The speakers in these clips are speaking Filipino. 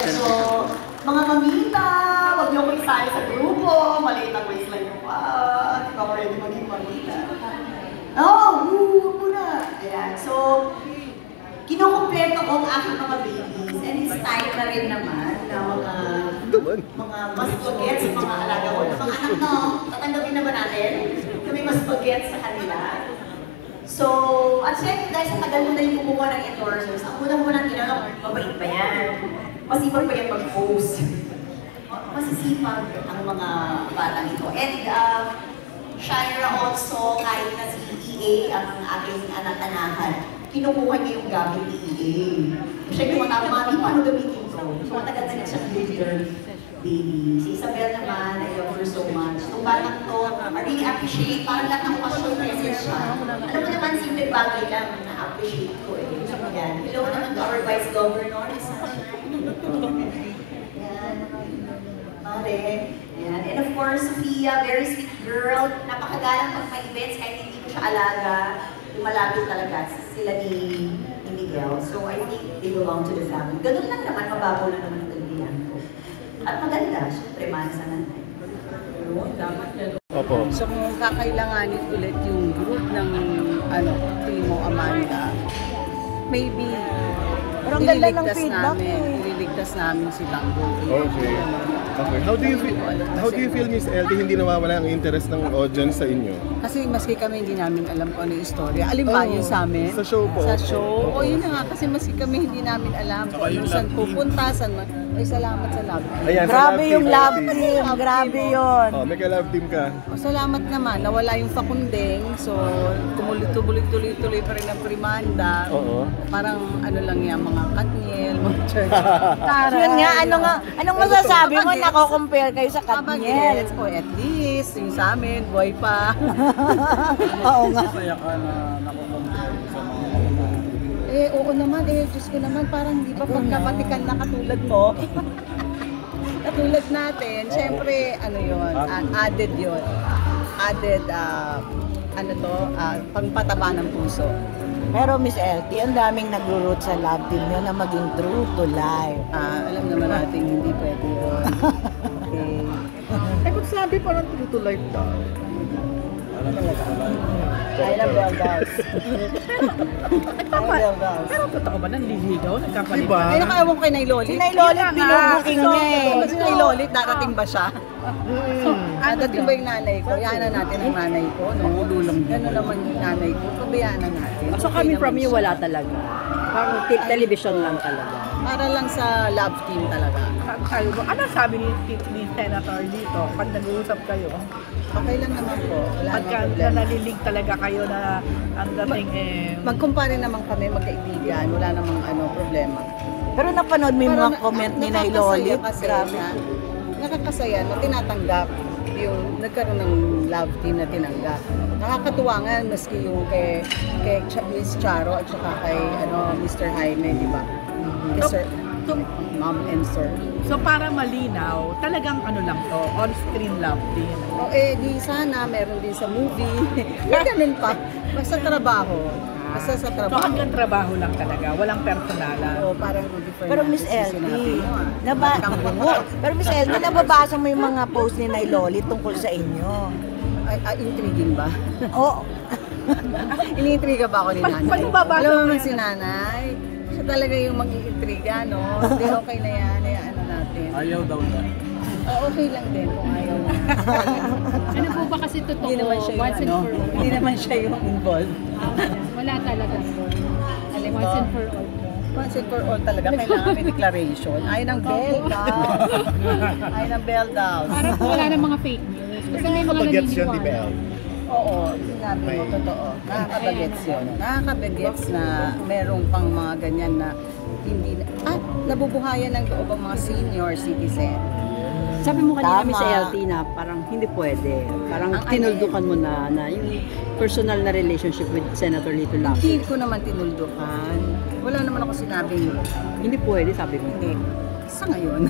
So, mga mamita, huwag niyo ko isali sa grupo, maliit ang waistline niyo pa, hindi pa pwede maging mamita. Huwag mo na. Ayan, so, kinukumpleto ko ang aking mga babies, and it's time na rin naman na mga mas bagets sa mga alaga ko. Mga anak no, tatanggapin na ba natin? Kami mas bagets sa kanila. So, at syempre dahil sa tagal mo na yung kumukuha ng endorsers, ang unang-unang tinanong, mabait ba yan? Masipag ba yan mag-post? Masisipag ang mga batang ito. And Shira also, kahit na si EA ang aking anak-anahan, kinukuha niya yung gamit ni EA. Siya yung mga mami, paano gamitin ko? So, matagal na siya girl baby. Si Isabel naman, I love her so much. Itong batang to, I really appreciate, parang lahat ng passion message siya. Alam mo naman, simple bagay lang, na-appreciate ko eh. Yan. Hello naman to our Vice Governor. Yan. Mare. Yan. And of course, Sophia, very sweet girl. Napakagalang pag may events, kahit hindi ko siya alaga. Lumalapit talaga sila ni Miguel. So I think they belong to the family. Ganun lang naman, mababaw na naman ang kaibigan ko. At maganda, syempre, mansa na. Opo. So kung kakailanganin ulit yung group ng Timo Amanda, maybe ililigtas namin si Tango. Okay. Okay. How do you feel Miss LT hindi nawawala ang interest ng audience sa inyo? Kasi maski kami hindi namin alam kung ano yung istorya. Alin ba yun sa amin? Sa show po. Sa show. O yun na nga, kasi maski kami hindi namin alam kung saan pupunta, saan man. Ay, salamat sa love team. Ayan, Grabe yung love team. team. Grabe yun. Oh, may ka-love team ka. O, salamat naman. Nawala yung fakundeng. So, tuloy-tuloy pa rin ang primanda. Oo. Parang ano lang yan, mga Katniel, mga church. So, yun nga, anong masasabi mo? Nako-compare kayo sa Katniel. O, at least, yung sa amin, buhay pa. Oo nga. Kaya ka na nako-compare sa mga Oo naman, Diyos ko naman, parang di ba pag napatikan na katulad mo? Katulad natin, syempre, added yun. Added, pangpataba ng puso. Pero Miss LT, ang daming nag-root sa love team nyo na maging true to life. Alam naman natin, hindi pwede yun. Okay. kung sabi parang true to life daw. I love Bell Dolls. Pero totoo ba nanliligaw? Nagkapalit Diba? Ay, nakaawan ko kay Nay Lolit. Si Nay Lolit, binubuking niya eh. Si Nay Lolit, darating ba siya? Darating ba yung nanay ko? Iyanan natin ang nanay ko. Nangululong. Gano'n naman yung nanay ko. Pabayaan na natin. So kami from you, wala talaga. Parang television lang talaga. Para lang sa love team talaga. Ano sabi ni Senator dito pag nag-uusap kayo? Okay lang naman po. Wala Pagka namang problema. nalilig talaga kayo na ang dating Magkumpare naman kami, magkaibigan. Wala namang problema. Pero napanood mo yung mga comment ni Nay Lolit. Grabe. Nakakasaya na tinatanggap yung nagkaroon ng love team na tinanggap. Nakakatuwa nga maski yung kay Miss Charo at saka kay Mr. Jaime, di ba? Sir, Ma'am and Sir. So para malinaw, talagang lang to, on-screen love din. O di sana meron din sa movie. Ganun pa. Basta trabaho. Basta sa So trabaho. hanggang trabaho lang talaga, walang personalan. O parang Rudy Fernandez. Pero Miss yung sinabi LT, mo, pero Miss LT, nababasa mo yung mga post ni Nay Lolit tungkol sa inyo. Intriguing ba? Oo. Iniintriga ba ako ni nanay? Pag nababasa Alam mo mo yan. si nanay, siya talaga yung mag-iintriga, no? Hindi, okay na yan, natin. Ayaw daw na. Okay lang din kung ayaw na. Ano po ba kasi totoo? Hindi naman siya Once and yung, for all. hindi naman siya yung involved. Wala talaga. Alam Once mo, and for all. once and for all talaga, kailangan may declaration. Ayaw ng bell down. Ayaw ng bell down. Parang wala ng mga fake news. Kasi may mga Kapag-gets yun, di ba? naniniwala. Oo, sinabi mo, totoo. Nakakabagets yun. Nakakabagets na merong pang mga ganyan na hindi na, nabubuhayan ng loob ang mga senior citizen. Sabi mo kanina, Tama. Miss LT, na parang hindi pwede. Parang Ang tinuldukan mo na yung personal na relationship with Senator Lito Lapid. Hindi ko naman tinuldukan. Wala naman ako sinabing Hindi pwede, sabi mo. hindi. Sa ngayon.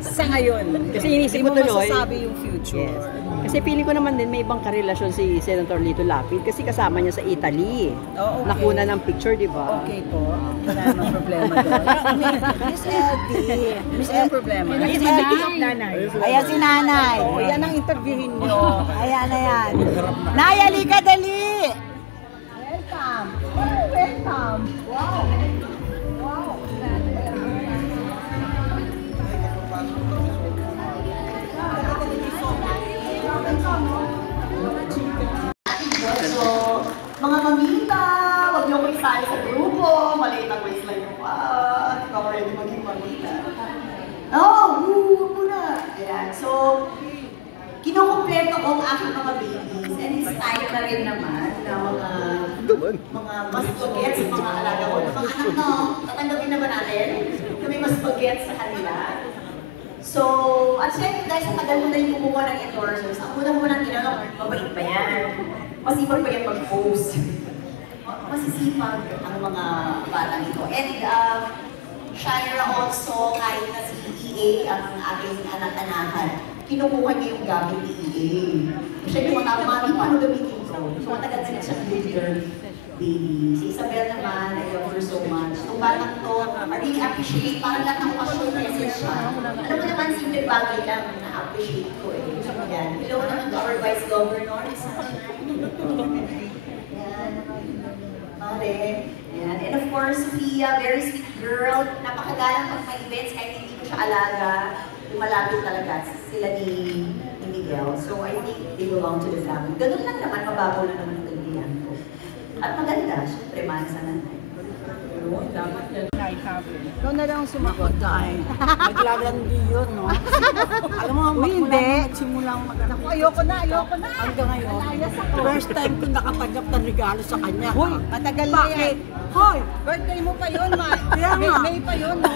Sa ngayon. Kasi inisip Hindi ko mo tuloy. masasabi yung future. Yes. Kasi feeling ko naman din may ibang karelasyon si Senator Lito Lapid kasi kasama niya sa Italy. Oh, okay. Nakuna ng picture, di ba? Okay po. Wala namang problema doon. Miss LT. Miss Anong problema? Miss Nanay. LT. Nanay. Ayan si nanay. Oh, yan ang interviewin nyo. Ayan, ayan. Nay, halika dali! Welcome! Oh, welcome! Wow! Wow! So, mga mamita, huwag niyo ko isali sa grupo. Maliit ang waistline niyo pa. Ikaw ready maging mamita. Huwag mo na. Ayan. So, kinukumpleto ko ang aking mga babies. And it's time na rin naman na mga mas bagets sa mga alaga ko. Mga anak no, tatanggapin na ba natin? Kami mas bagets sa kanila. So, at syempre dahil sa tagal mo na yung kumuha ng endorsements, ang unang-unang tinanong, mabait ba yan? Masipag ba yan mag-post? Masisipag ang mga batang ito. And Shira also, kahit na si EA ang aking anak-anakan, kinukuha niya yung gamit ni EA. Siya yung mga mami, paano gamitin ko? So, matagal na siya girl baby. Si Isabel naman, I love her so much. Itong batang to, I really appreciate, parang lahat ng passion message siya. Alam mo naman, simple bagay lang na-appreciate ko eh. Yan. Hello naman to our Vice Governor. Yan. Mare. Yan. And of course, Sophia, very sweet girl. Napakagalang pag may events, kahit hindi ko siya alaga. Lumalapit talaga sila ni Miguel. So I think they belong to the family. Ganun lang naman, mababaw na naman ang kaibigan ko. At maganda, syempre, mansa na. Ikaw na lang sumagot. Maglalandi yun, no? Alam mo, hindi. nagsimulang mag-anak. Ayoko na, ayoko na. Hanggang ngayon, Layas ako. first time ko nakatanggap ng regalo sa kanya. Hoy, matagal na yan. Hoy! Birthday mo pa yun, Ma. Kaya nga. May pa yun, no?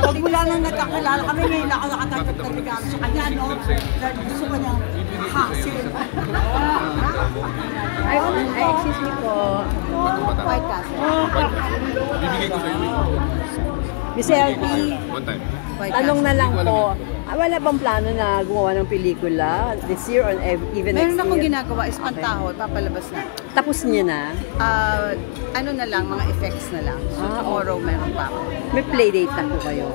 Pag mula nang nagkakilala kami, ngayon ako nakatanggap ng regalo sa kanya, no? Dahil gusto ko niyang hasil. Ay, excuse me po. White Castle. Bibigay ko sa iyo. Miss LT, One time. White tanong na Castle. lang po. Wala bang plano na gumawa ng pelikula this year or even next Meron akong year? ginagawa, Espantahol, papalabas na. Tapos niya na? Ano na lang, mga effects na lang. So tomorrow meron pa ako. May playdate na po kayo?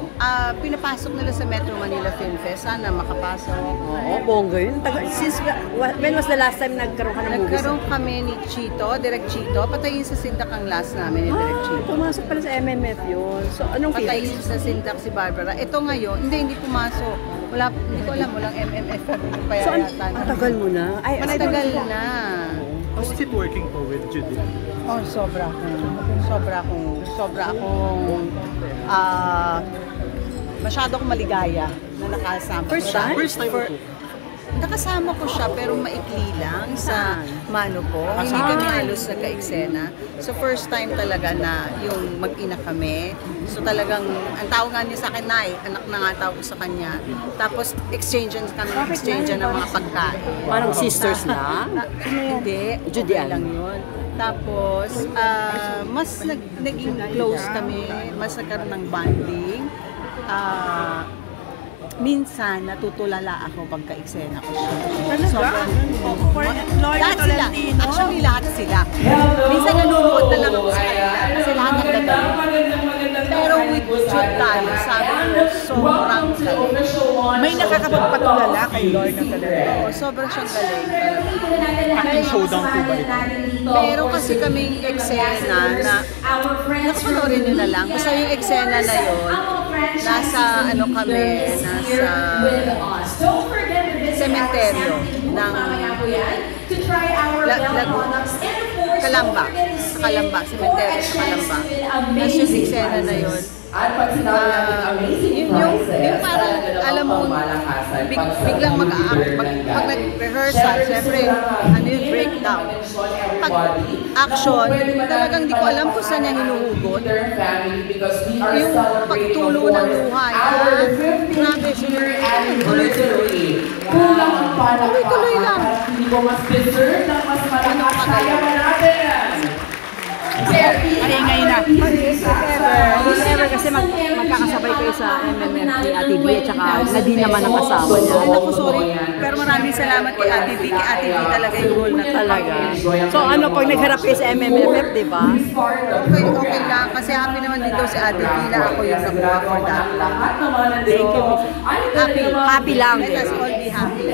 Pinapasok nila sa Metro Manila Film Fest. Sana makapasok. Oo, bongga yun. Since, when was the last time nagkaroon ka ng movies? Nagkaroon kami ni Chito, Direk Chito. Patayin sa sindak ang last namin ni Direk Chito. Pumasok pala sa MMF yun. So, anong Patayin feelings? sa sindak si Barbara. Ito ngayon, hindi pumasok. Hindi ko alam, walang MMF pa So, yata. ang tagal mo na? Ay, Matagal na. How's it working po with Judy? Oh, sobra akong masyado akong maligaya na nakasama First ko siya. time? First time po. Nakasama ko siya pero maikli lang sa Mano po. Hindi kami halos nagka-eksena. So first time talaga na yung mag-ina kami. So talagang, ang tawag nga niya sa akin, Nay, anak na nga tawag ko sa kanya. Tapos exchange ng mga pagkain. Parang sisters na? Hindi, Judy okay Ann. lang yun. Tapos, mas naging close kami, mas nagkaroon ng bonding. Minsan, natutulala ako pagka-eksena ko siya. Sobrang, lahat sila. Actually, lahat sila. Minsan nanonood na lang ako sa kanila kasi lahat nagdadali. Pero with Jude tayo, sabi ko, sobrang galing. May nakakapagpatulala kay Lorna talaga. Oo, sobrang siyang galing talaga. Acting showdown po ba ito? Meron kasi kaming eksena na nakapanoorin nyo na lang. Basta yung eksena na yun, nasa kami, nasa sementeryo ng Kalamba. Sa Kalamba, sementeryo sa Kalamba. Nasa yung eksena na yun. Yung parang, alam mo, biglang pag nag-rehearsal, syempre, yung breakdown. Pag action, talagang di ko alam kung saan niya hinuhugot. Yung pagtulo ng luha, grabe, tuloy-tuloy. Tuloy-tuloy lang. Hindi ko mas deserve ng mas malakas na natin. Maingay na. If ever kasi magkakasabay kayo sa MMFT, Ate B, at saka Nadine naman ang asawa niya. Ako, sorry. Pero maraming salamat kay Ate V. Kay Ate V talaga yung role na Talaga. So ano, pag nagharap kayo sa MMFF, di ba? Okay lang. Kasi happy naman din daw si Ate V na ako yung nakuha for that. Thank you. Happy. Happy lang. Let us all be happy.